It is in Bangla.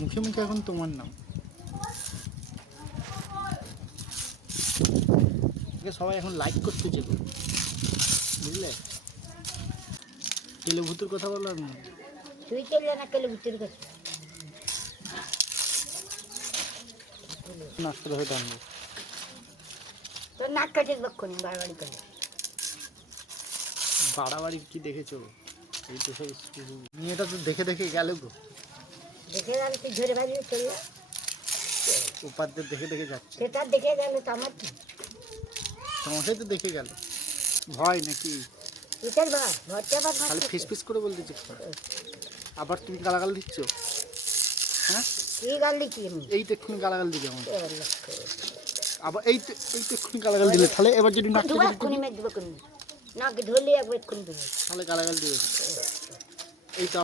মুখে মুখে এখন তোমার নাম। সবাই এখন লাইক করতে চাইবে, বুঝলে? কেলে ভূতের কথা বললাম না, তুই চলে না কেলে ভূতের কথা। নাস্তা হয়ে টানবো। তোর নাক কাটে বক্ষণি বাড়াবাড়ি করে। বাড়াবাড়ি কি দেখেছো? এই তো সব মেয়েটা তো দেখে দেখে গেল গো। দেখে গেলে তুই ধরে বাজিয়ে চলে যা। উপাধ্যের দেখে দেখে যাচ্ছে। সেটা দেখে গেলে তো আমার কি? তোমাকেই তো দেখে গেল। ভয় নাকি? কিসের ভয়? ভরতে আবার খালি ফিস ফিস করে বলতেছি। আবার তুমি গালাগাল দিচ্ছ? হ্যাঁ, কি গাল দিচ্ছি আমি? এই তো এক্ষুনি গালাগাল দিবে আমার। আবার এই তো এক্ষুনি গালাগাল দিলে, তাহলে এবার যদি নাক দেবো এক্ষুনি মেঘ দেবো কোন নাক ধরলে একবার এক্ষুনি দেবো। তাহলে গালাগাল দিবে। এই তো